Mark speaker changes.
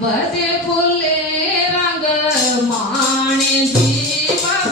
Speaker 1: बसे फुले रंग माने जीवा